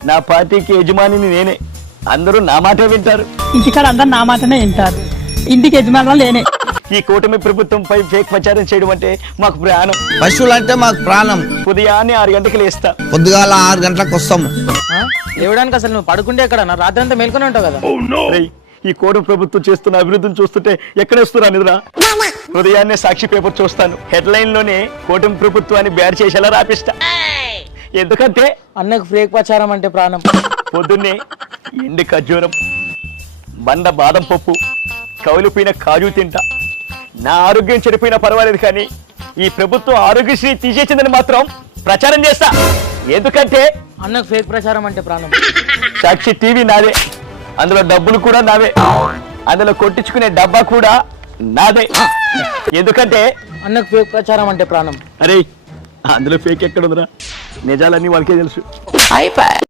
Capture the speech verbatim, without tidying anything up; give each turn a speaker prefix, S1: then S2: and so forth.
S1: నా పార్టీకి యజమానిని నేనే, అందరూ నా మాటే వింటారు.
S2: ఇంటికాడ అందరు నా మాటనే వింటారు, ఇంటికి యజమానులు నేనే.
S1: ఈ కూటమి ప్రభుత్వంపై ఫేక్ ప్రచారం చేయడం అంటే మాకు ప్రాణం.
S3: పశువులు అంటే మాకు ప్రాణం.
S1: ఉదయాన్నే ఆరు గంటలకు లేస్తా,
S3: పొద్దుగాల ఆరు గంటలకు వస్తాము.
S4: లేవడానికి అసలు నువ్వు పడుకుంటే ఎక్కడ రాత్రి అంతా మేల్కొని ఉంటావు కదా.
S1: రేయ్, ఈ కూటమి ప్రభుత్వం చేస్తున్న అభివృద్ధిని చూస్తుంటే ఎక్కడేస్తున్నా నిద్ర. ఉదయాన్నే సాక్షి పేపర్ చూస్తాను, హెడ్లైన్ లోనే కూటమి ప్రభుత్వాన్ని బ్యాడ్ చేసేలా రాపిస్తా. ఎందుకంటే
S4: అన్నకు ఫేక్ ప్రచారం అంటే ప్రాణం.
S1: పొద్దున్నే ఎండి ఖర్జూరం, బండ బాదం పప్పు, కౌలిపోయిన కాజు తింటా. నా ఆరోగ్యం చెడిపోయినా పర్వాలేదు, కానీ ఈ ప్రభుత్వం ఆరోగ్యశ్రీ తీసేసిందని మాత్రం ప్రచారం చేస్తా. ఎందుకంటే
S4: అన్నకు ఫేక్ ప్రచారం అంటే ప్రాణం.
S1: సాక్షి టీవీ నాదే, అందులో డబ్బులు కూడా నావే, అందులో కొట్టించుకునే డబ్బా కూడా నాదే. ఎందుకంటే
S4: అన్నకు ఫేక్ ప్రచారం అంటే ప్రాణం.
S1: అరే, అందులో ఫేక్ ఎక్కడ ఉందిరా, నిజాలన్నీ వాళ్ళకే తెలుసు.